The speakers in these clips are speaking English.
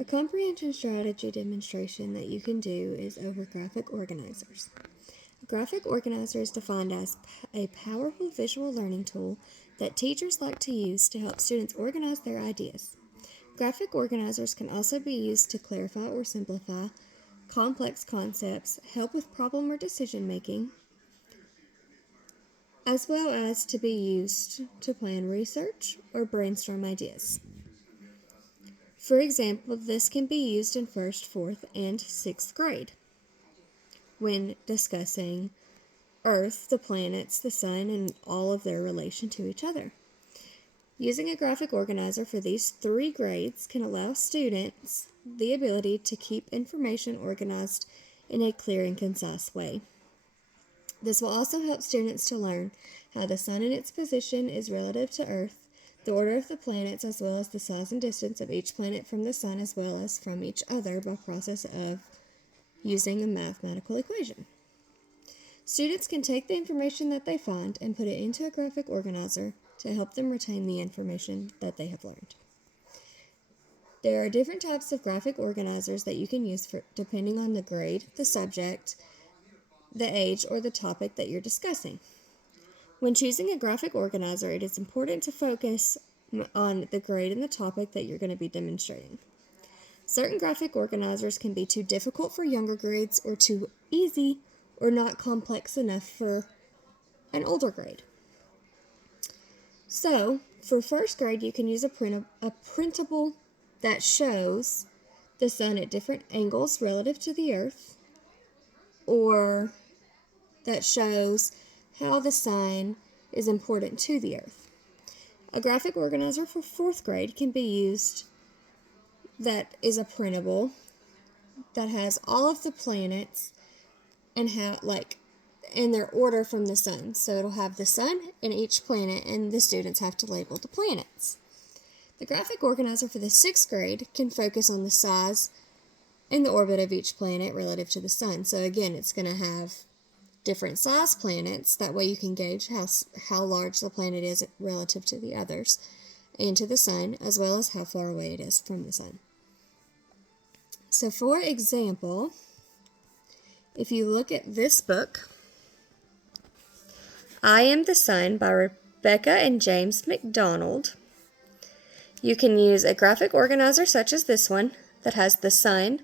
A comprehension strategy demonstration that you can do is over graphic organizers. A graphic organizer is defined as a powerful visual learning tool that teachers like to use to help students organize their ideas. Graphic organizers can also be used to clarify or simplify complex concepts, help with problem or decision making, as well as to be used to plan research or brainstorm ideas. For example, this can be used in 1st, 4th, and 6th grade when discussing Earth, the planets, the sun, and all of their relation to each other. Using a graphic organizer for these 3 grades can allow students the ability to keep information organized in a clear and concise way. This will also help students to learn how the sun and its position is relative to Earth, the order of the planets, as well as the size and distance of each planet from the sun as well as from each other by process of using a mathematical equation. Students can take the information that they find and put it into a graphic organizer to help them retain the information that they have learned. There are different types of graphic organizers that you can use depending on the grade, the subject, the age, or the topic that you're discussing. When choosing a graphic organizer, it is important to focus on the grade and the topic that you're going to be demonstrating. Certain graphic organizers can be too difficult for younger grades or too easy or not complex enough for an older grade. So, for 1st grade, you can use a printable that shows the sun at different angles relative to the Earth, or that shows how the sun is important to the Earth. A graphic organizer for 4th grade can be used that is a printable that has all of the planets and in their order from the sun. So it'll have the sun and each planet, and the students have to label the planets. The graphic organizer for the 6th grade can focus on the size and the orbit of each planet relative to the sun. So again, it's going to have different size planets. That way you can gauge how large the planet is relative to the others and to the sun, as well as how far away it is from the sun. So for example, if you look at this book, I Am the Sun by Rebecca and James McDonald, you can use a graphic organizer such as this one that has the sun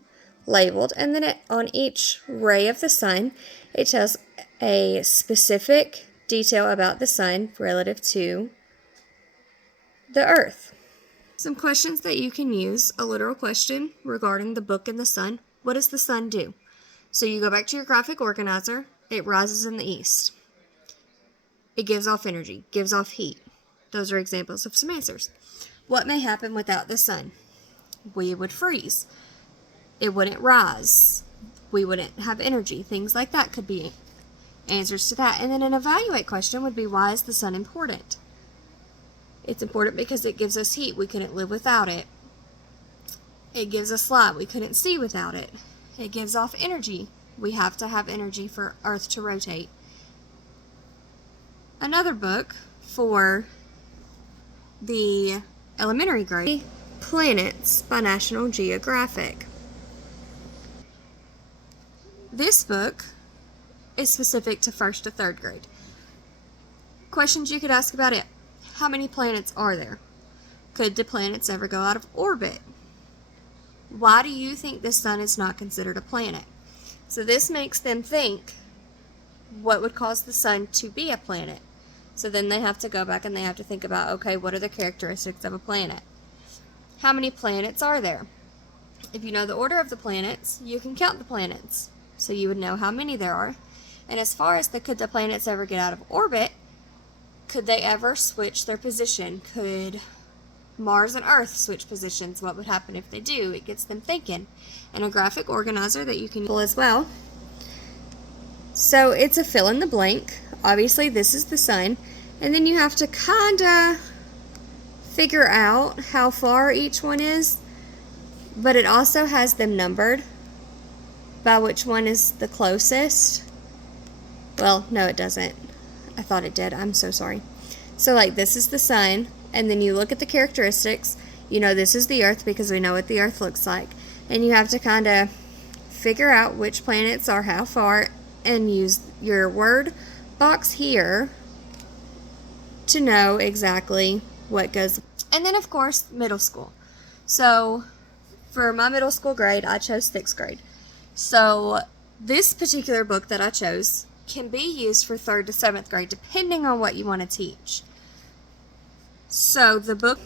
labeled, and then on each ray of the sun, it tells a specific detail about the sun relative to the Earth. Some questions that you can use: a literal question regarding the book and the sun. What does the sun do? So you go back to your graphic organizer. It rises in the east. It gives off energy, gives off heat. Those are examples of some answers. What may happen without the sun? We would freeze. It wouldn't rise. We wouldn't have energy. Things like that could be answers to that. And then an evaluate question would be, why is the sun important? It's important because it gives us heat. We couldn't live without it. It gives us light. We couldn't see without it. It gives off energy. We have to have energy for Earth to rotate. Another book for the elementary grade, Planets by National Geographic. This book is specific to 1st to 3rd grade. Questions you could ask about it: how many planets are there? Could the planets ever go out of orbit? Why do you think the sun is not considered a planet? So this makes them think, what would cause the sun to be a planet? So then they have to go back and they have to think about, okay, what are the characteristics of a planet? How many planets are there? If you know the order of the planets, you can count the planets. So you would know how many there are. And as far as could the planets ever get out of orbit, could they ever switch their position? Could Mars and Earth switch positions? What would happen if they do? It gets them thinking. And a graphic organizer that you can use as well. So it's a fill in the blank. Obviously this is the sun. And then you have to kind of figure out how far each one is. But it also has them numbered by which one is the closest. Well, no, it doesn't. I thought it did. I'm so sorry. So like this is the sun, and then you look at the characteristics. You know, this is the Earth because we know what the Earth looks like. And you have to kind of figure out which planets are how far and use your word box here to know exactly what goes. And then, of course, middle school. So, for my middle school grade, I chose 6th grade. So, this particular book that I chose can be used for 3rd to 7th grade, depending on what you want to teach. So, the book,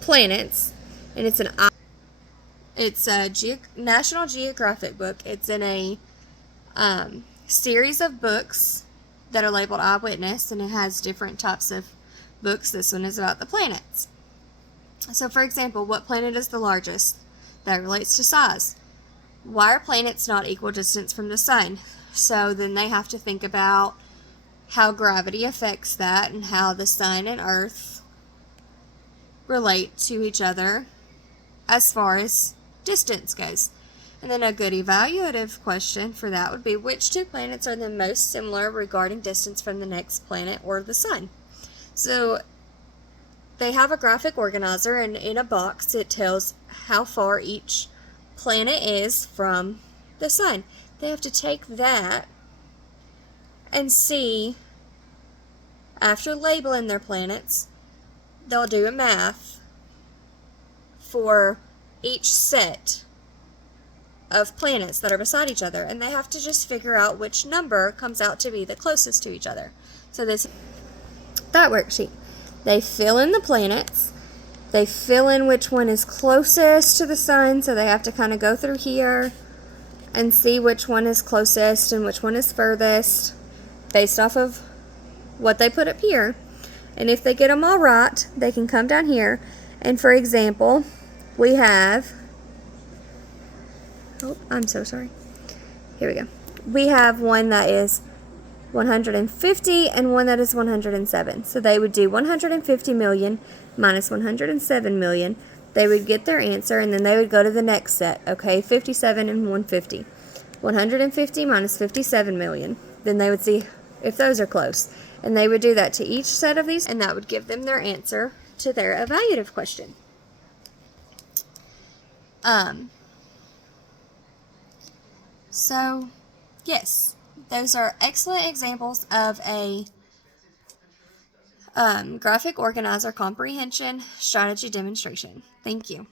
Planets, and it's a National Geographic book. It's in a series of books that are labeled Eyewitness, and it has different types of books. This one is about the planets. So, for example, what planet is the largest? That relates to size. Why are planets not equal distance from the sun? So then they have to think about how gravity affects that and how the sun and Earth relate to each other as far as distance goes. And then a good evaluative question for that would be, which two planets are the most similar regarding distance from the next planet or the sun? So they have a graphic organizer, and in a box it tells how far each planet is from the sun. They have to take that and see, after labeling their planets, they'll do a math for each set of planets that are beside each other, and they have to just figure out which number comes out to be the closest to each other. So that worksheet, they fill in the planets, they fill in which one is closest to the sun, so they have to kind of go through here and see which one is closest and which one is furthest based off of what they put up here. And if they get them all right, they can come down here, and for example, we have, oh, I'm so sorry. Here we go. We have one that is 150 and one that is 107. So they would do 150 million minus 107 million. They would get their answer, and then they would go to the next set. Okay, 57 and 150. 150 minus 57 million. Then they would see if those are close. And they would do that to each set of these, and that would give them their answer to their evaluative question. So, yes, those are excellent examples of a graphic organizer comprehension strategy demonstration. Thank you.